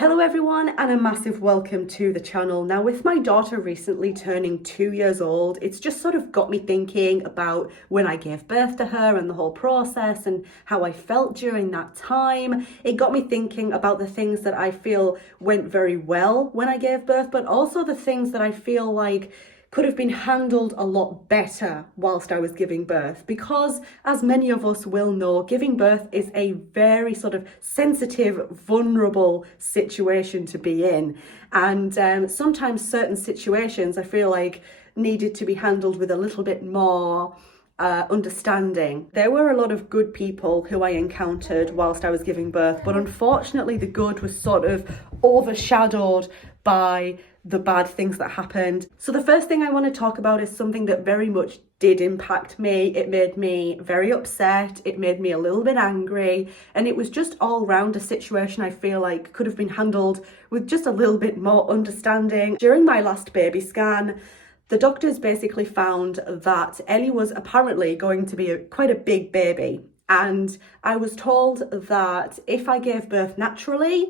Hello everyone, and a massive welcome to the channel. Now, with my daughter recently turning 2 years old, it's just sort of got me thinking about when I gave birth to her and the whole process and how I felt during that time. It got me thinking about the things that I feel went very well when I gave birth, but also the things that I feel like could have been handled a lot better whilst I was giving birth, because as many of us will know, giving birth is a very sort of sensitive, vulnerable situation to be in. And sometimes certain situations I feel like needed to be handled with a little bit more understanding. There were a lot of good people who I encountered whilst I was giving birth, but unfortunately the good was sort of overshadowed by the bad things that happened. So the first thing I want to talk about is something that very much did impact me. It made me very upset. It made me a little bit angry. And it was just all round a situation I feel like could have been handled with just a little bit more understanding. During my last baby scan, the doctors basically found that Ellie was apparently going to be quite a big baby. And I was told that if I gave birth naturally,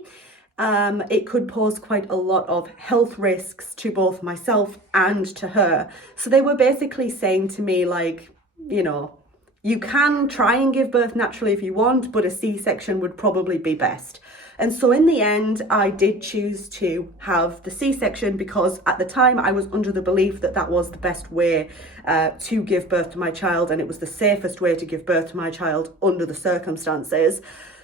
it could pose quite a lot of health risks to both myself and to her. So they were basically saying to me, like, you can try and give birth naturally if you want, but a C-section would probably be best. And so in the end, I did choose to have the C-section because at the time I was under the belief that that was the best way to give birth to my child, and it was the safest way to give birth to my child under the circumstances.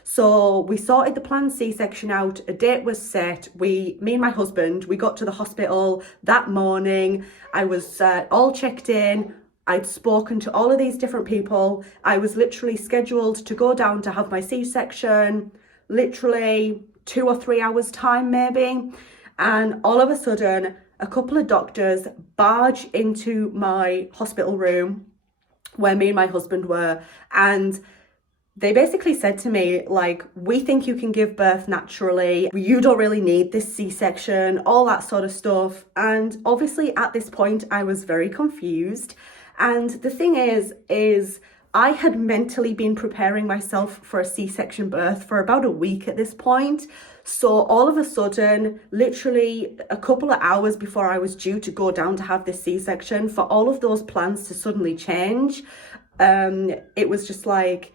So we sorted the planned C-section out, a date was set, me and my husband, we got to the hospital that morning. I was all checked in, I'd spoken to all of these different people. I was literally scheduled to go down to have my C-section, literally 2 or 3 hours time maybe. And all of a sudden, a couple of doctors barge into my hospital room where me and my husband were, and they basically said to me, like, we think you can give birth naturally. You don't really need this C-section, all that sort of stuff. And obviously at this point, I was very confused. And the thing is I had mentally been preparing myself for a C-section birth for about a week at this point. So all of a sudden, literally a couple of hours before I was due to go down to have this C-section, for all of those plans to suddenly change, it was just like,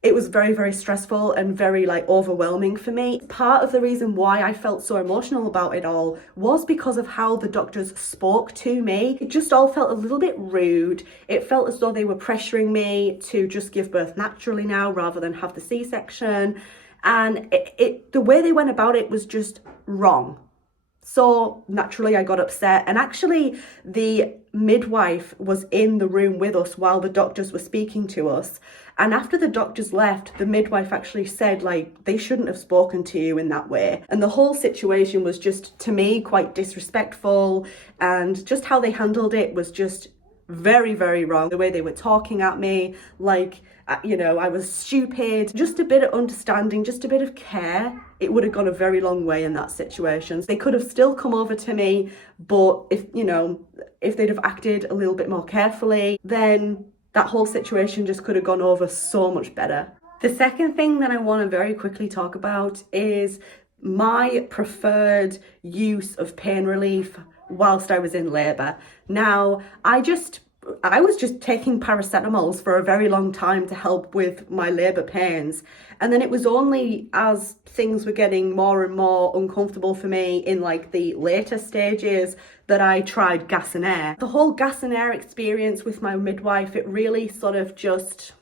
it was very, very stressful and very overwhelming for me. Part of the reason why I felt so emotional about it all was because of how the doctors spoke to me. It just all felt a little bit rude. It felt as though they were pressuring me to just give birth naturally now rather than have the C-section. And the way they went about it was just wrong. So naturally I got upset, and actually the midwife was in the room with us while the doctors were speaking to us. And after the doctors left, the midwife actually said, like, they shouldn't have spoken to you in that way. And the whole situation was just, to me, quite disrespectful, and just how they handled it was just very, very wrong. The way they were talking at me, like, I was stupid. Just a bit of understanding, just a bit of care, it would have gone a very long way in that situation. They could have still come over to me, but if they'd have acted a little bit more carefully, then that whole situation just could have gone over so much better. The second thing that I want to very quickly talk about is my preferred use of pain relief whilst I was in labour. Now, I was just taking paracetamols for a very long time to help with my labour pains. And then it was only as things were getting more and more uncomfortable for me in the later stages that I tried gas and air. The whole gas and air experience with my midwife, it really sort of just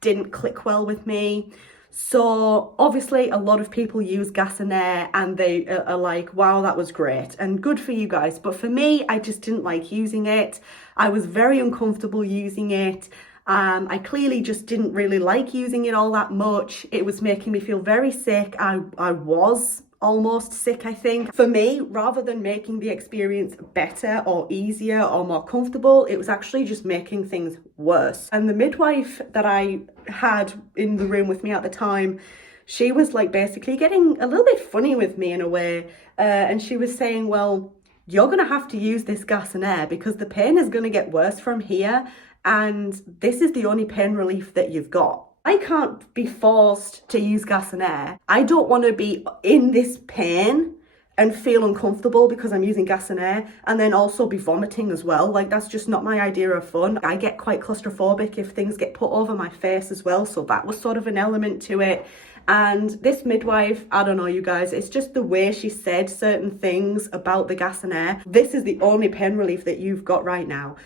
didn't click well with me. So obviously a lot of people use gas and air and they are like, wow, that was great and good for you guys. But for me, I just didn't like using it. I was very uncomfortable using it. I clearly just didn't really like using it all that much. It was making me feel very sick. I was almost sick, I think. For me, rather than making the experience better or easier or more comfortable, it was actually just making things worse. And the midwife that I had in the room with me at the time, she was basically getting a little bit funny with me in a way. And she was saying, well, you're going to have to use this gas and air because the pain is going to get worse from here. And this is the only pain relief that you've got. I can't be forced to use gas and air. I don't want to be in this pain and feel uncomfortable because I'm using gas and air, and then also be vomiting as well. Like, that's just not my idea of fun. I get quite claustrophobic if things get put over my face as well, so that was sort of an element to it. And this midwife, I don't know, you guys, it's just the way she said certain things about the gas and air. This is the only pain relief that you've got right now,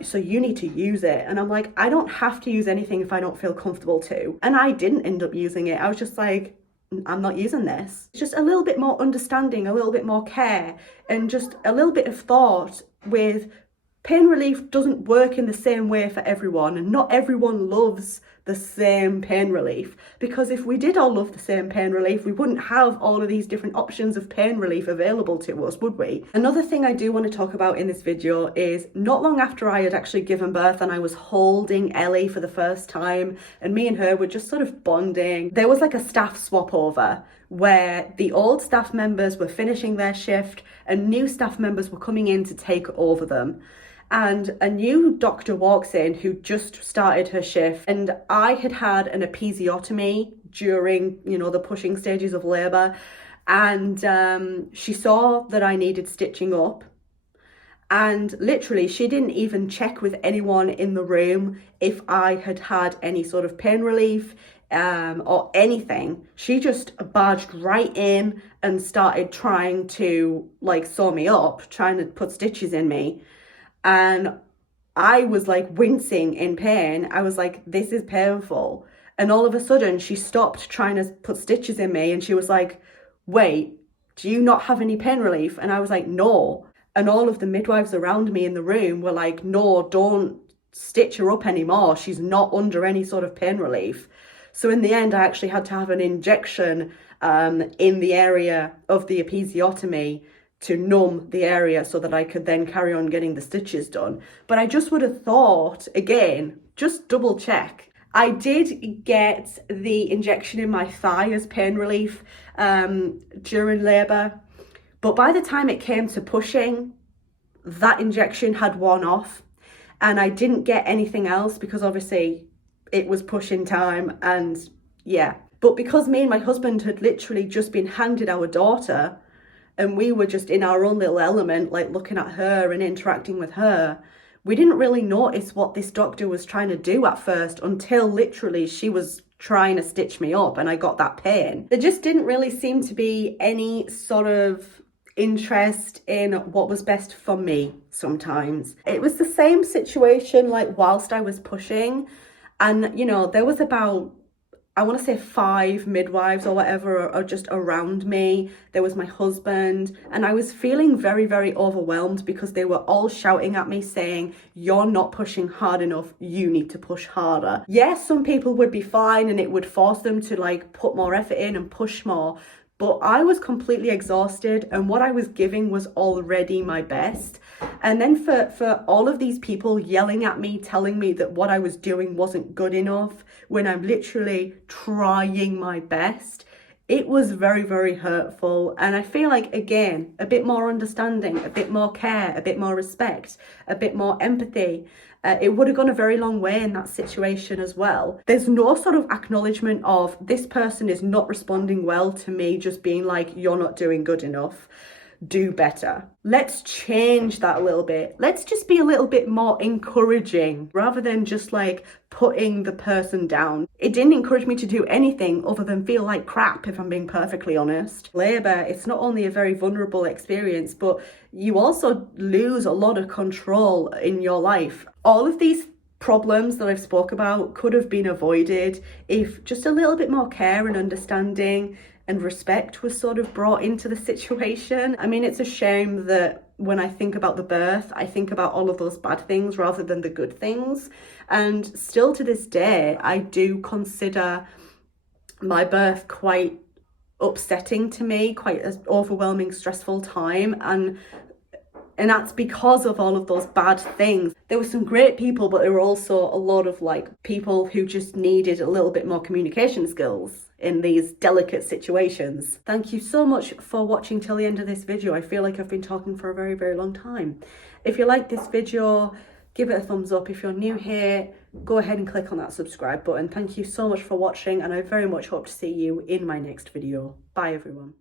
so you need to use it. And I'm like, I don't have to use anything if I don't feel comfortable to. And I didn't end up using it. I was just like, I'm not using this. Just a little bit more understanding, a little bit more care, and just a little bit of thought with pain relief doesn't work in the same way for everyone, and not everyone loves the same pain relief, because if we did all love the same pain relief, we wouldn't have all of these different options of pain relief available to us, would we? Another thing I do want to talk about in this video is not long after I had actually given birth and I was holding Ellie for the first time, and me and her were just sort of bonding, there was like a staff swap over where the old staff members were finishing their shift and new staff members were coming in to take over them. And a new doctor walks in who just started her shift, and I had had an episiotomy during, the pushing stages of labour, and she saw that I needed stitching up, and literally she didn't even check with anyone in the room if I had had any sort of pain relief or anything. She just barged right in and started trying to sew me up, trying to put stitches in me. And I was wincing in pain. I was like, this is painful. And all of a sudden she stopped trying to put stitches in me and she was like, wait, do you not have any pain relief? And I was like, no. And all of the midwives around me in the room were like, no, don't stitch her up anymore. She's not under any sort of pain relief. So in the end, I actually had to have an injection in the area of the episiotomy to numb the area so that I could then carry on getting the stitches done. But I just would have thought, again, just double check. I did get the injection in my thigh as pain relief during labour, but by the time it came to pushing, that injection had worn off and I didn't get anything else because obviously it was pushing time, and yeah. But because me and my husband had literally just been handed our daughter, and we were just in our own little element, looking at her and interacting with her, we didn't really notice what this doctor was trying to do at first until literally she was trying to stitch me up and I got that pain. There just didn't really seem to be any sort of interest in what was best for me sometimes. It was the same situation whilst I was pushing, and there was about, I want to say 5 midwives or whatever are just around me. There was my husband, and I was feeling very, very overwhelmed because they were all shouting at me saying, you're not pushing hard enough, you need to push harder. Yes, some people would be fine and it would force them to put more effort in and push more, but I was completely exhausted and what I was giving was already my best. And then for all of these people yelling at me, telling me that what I was doing wasn't good enough when I'm literally trying my best, it was very, very hurtful. And I feel again, a bit more understanding, a bit more care, a bit more respect, a bit more empathy, it would have gone a very long way in that situation as well. There's no sort of acknowledgement of this person is not responding well to me just being like, you're not doing good enough, do better. Let's change that a little bit. Let's just be a little bit more encouraging rather than just putting the person down. It didn't encourage me to do anything other than feel like crap, if I'm being perfectly honest. Labour, it's not only a very vulnerable experience, but you also lose a lot of control in your life. All of these problems that I've spoke about could have been avoided if just a little bit more care and understanding and respect was sort of brought into the situation. I mean, it's a shame that when I think about the birth, I think about all of those bad things rather than the good things. And still to this day, I do consider my birth quite upsetting to me, quite an overwhelming, stressful time. And that's because of all of those bad things. There were some great people, but there were also a lot of people who just needed a little bit more communication skills in these delicate situations. Thank you so much for watching till the end of this video. I feel like I've been talking for a very, very long time. If you like this video, give it a thumbs up. If you're new here, go ahead and click on that subscribe button. Thank you so much for watching, and I very much hope to see you in my next video. Bye everyone.